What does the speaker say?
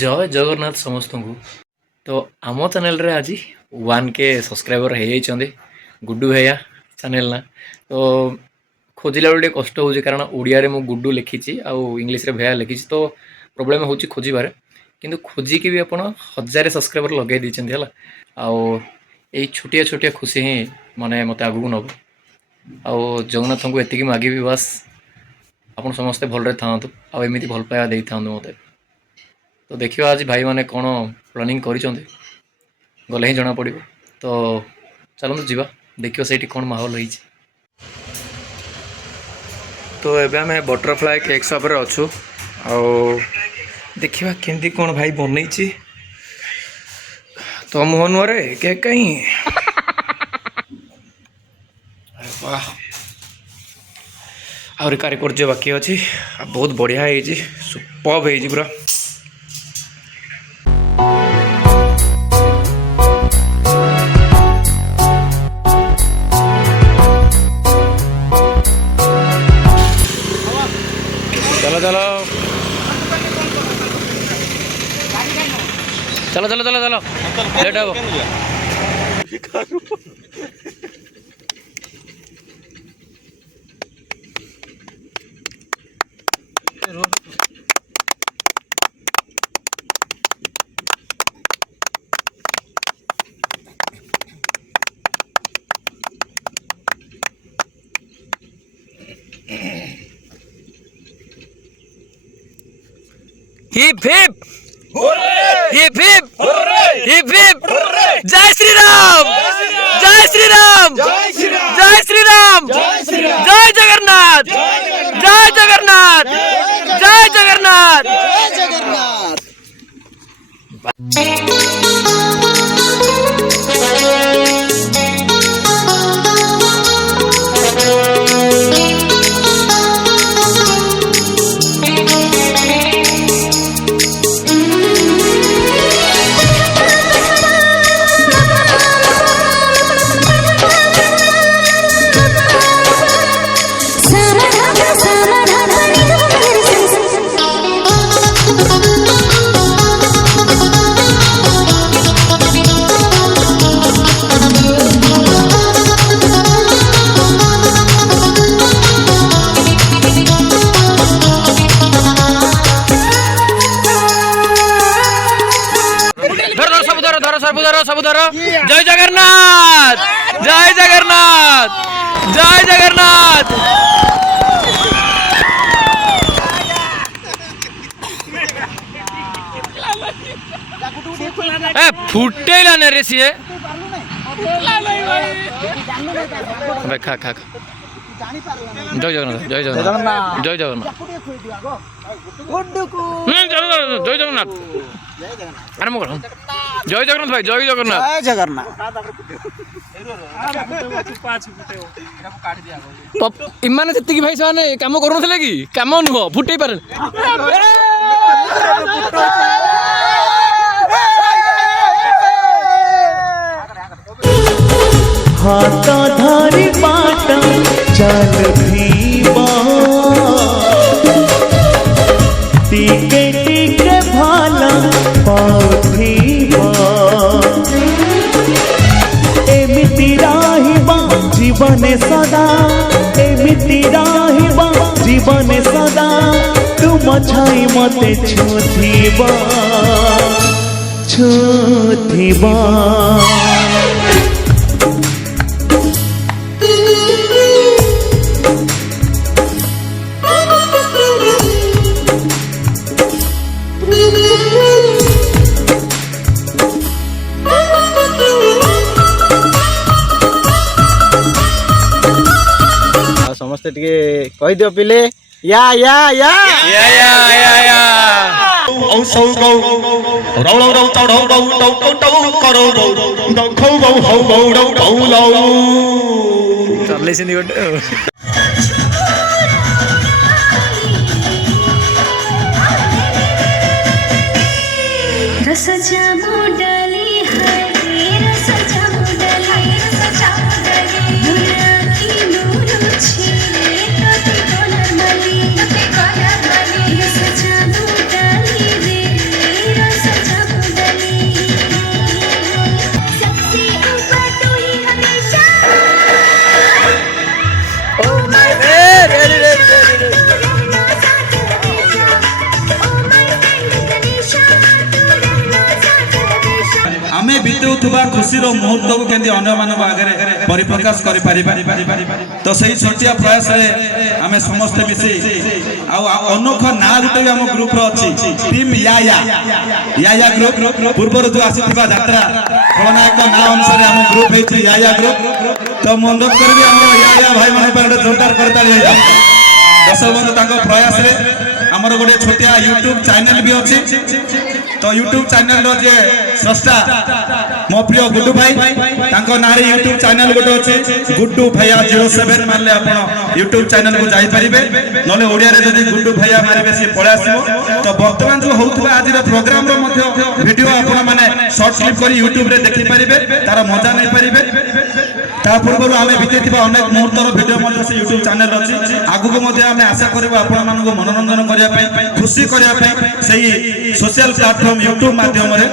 जय जगन्नाथ समस्त को। तो आम चैनल रे आज 1K सब्सक्राइबर हो गुड्डू भैया चैनल ना। तो खोजिला बेले कष्ट हो कारण ओडिया रे मु गुड्डू लिखी आउ इंग्लिश रे भैया लिखी तो प्रोब्लेम हो खोजबार किंतु खोजिकी भी आपण 1000 सब्सक्राइबर लगे देछन हला आउ ए छोटिया छोटिया खुशी ही माने मते आगु नब आउ जगन्नाथ को एतिकी मागी भी बस आपण समस्ते भलरे थांतु आउ एमिति भल पाया देई थांतु मते। तो देखियो आज भाई माने कोन प्लानिंग करिसंते गले ही जना पड़िबो। तो चलନ୍ତୁ जीवा देखियो सेठी कोन माहौल होई छै। तो एबे हमें बटरफ्लाई केक शॉप रे अछु आउ देखिबा केंदी कोन भाई बनै छी। तो मोहन रे केक कहीं वाह आउरी कार्यक्रम बाकी अच्छी बहुत बढ़िया है सुपर्ब है पूरा। चलो चलो चलो चलो चलो चलो लेट हो hip hip hip hip hip hip जय श्री राम जय श्री राम जय श्री राम जय जगन्नाथ जय जगन्नाथ जय जगन्नाथ जय जगन्नाथ। सबुधर जय जगन्नाथ जय जगन्नाथ जय जगन्नाथ। फुटेला ने रे सीए खा खा जय जगन्नाथ जय जगन्नाथ जय जगन्नाथ जय जगन्नाथ आरंभ कर जय जगन्नाथ भाई जय जगन्नाथ जय जगन्नाथ। इमाने जति भाई से काम करूनथिले कि काम नुह फुटै पारे हाथ धारी बाट चल भीबा टिके टिके भाला पाउथीबा एमिति राहिबा जीवने सदा एमिति राहिबा जीवने सदा तुम छाई मते छुथीबा छुथीबा। समस्ते टिके कहि दियो पिले या या या या या या या औ सौ गौ रौ रौ रौ तौ रौ रौ टौ टौ टौ करो रौ दौ खौ गौ हौ गौ रौ टौ लौ चले सिनी गोटे रस जामु डाली है रस जामु डाली रस जामु डाली दुनिया की नूर छे तो कोलर मली रस जामु डाली रे रस ବିତୁଥିବା ଖୁସିର ମୁହୂର୍ତ୍ତକୁ କେମିତି ଅନ୍ୟମାନଙ୍କ ଆଗରେ ପରିପ୍ରକାଶ କରିପାରିବା। ତ ସେଇ ଛୋଟିଆ ପ୍ରୟାସରେ ଆମେ ସମସ୍ତେ ମିଶି ଆଉ ଅନୋଖ ନାଁ ଗୋଟେ ବି ଆମ ଗ୍ରୁପର ଅଛି, ଟିମ୍ ୟା ଗ୍ରୁପ। ପୂର୍ବରୁ ଯୋଉ ଆସିଥିବା ଯାତ୍ରା ଖଳନାୟକ ନାଁ ଅନୁସାରେ ଆମ ଗ୍ରୁପ ହେଇଛି ୟା ଗ୍ରୁପ। ତ ମୁଁ ଅନୁରୋଧ କରିବି ଆମର ୟା ଭାଇମାନଙ୍କ ପାଇଁ ଗୋଟେ ଜୋରଦାର କରତାଳି ହେଇଯାଉ। ଦର୍ଶକ ବନ୍ଧୁ ତାଙ୍କ ପ୍ରୟାସରେ ଆମର ଗୋଟେ ଛୋଟିଆ ୟୁଟ୍ୟୁବ ଚ୍ୟାନେଲ ବି ଅଛି। ତ ୟୁଟ୍ୟୁବ ଚ୍ୟାନେଲର ଯିଏ ସ୍ରଷ୍ଟା ମୋ ପ୍ରିୟ ଗୁଡୁ ଭାଇ, ତାଙ୍କ ନାଁରେ ୟୁଟ୍ୟୁବ ଚ୍ୟାନେଲ ଗୋଟେ ଅଛି ଗୁଡୁ ଭାଇଆ 07 ମାରିଲେ ଆପଣ ୟୁଟ୍ୟୁବ ଚ୍ୟାନେଲକୁ ଯାଇପାରିବେ। ନହେଲେ ଓଡ଼ିଆରେ ଯଦି ଗୁଡୁ ଭାଇଆ ମାରିବେ ସିଏ ପଳେଇ ଆସିବ। ତ ବର୍ତ୍ତମାନ ଯୋଉ ହଉଥିବା ଆଜିର ପ୍ରୋଗ୍ରାମର ମଧ୍ୟ ଭିଡିଓ ଆପଣ ମାନେ ସର୍ଟ କ୍ଲିପ କରି ୟୁଟ୍ୟୁବରେ ଦେଖିପାରିବେ, ତାର ମଜା ନେଇପାରିବେ। ତା ପୂର୍ବରୁ ଆମେ ବିତେଇଥିବା ଅନେକ ମୁହୂର୍ତ୍ତର ଭିଡିଓ ମଧ୍ୟ ସେ ୟୁଟ୍ୟୁବ ଚ୍ୟାନେଲ ଅଛି। ଆଗକୁ ମଧ୍ୟ ଆମେ ଆଶା କରିବୁ ଆପଣମାନଙ୍କୁ ମନୋରଞ୍ଜନ କରିବା ପାଇଁ, ଖୁସି କରିବା ପାଇଁ ସେଇ ସୋସିଆଲ ପ୍ଲାଟଫର୍ମ ୟୁଟ୍ୟୁବ ମାଧ୍ୟମରେ।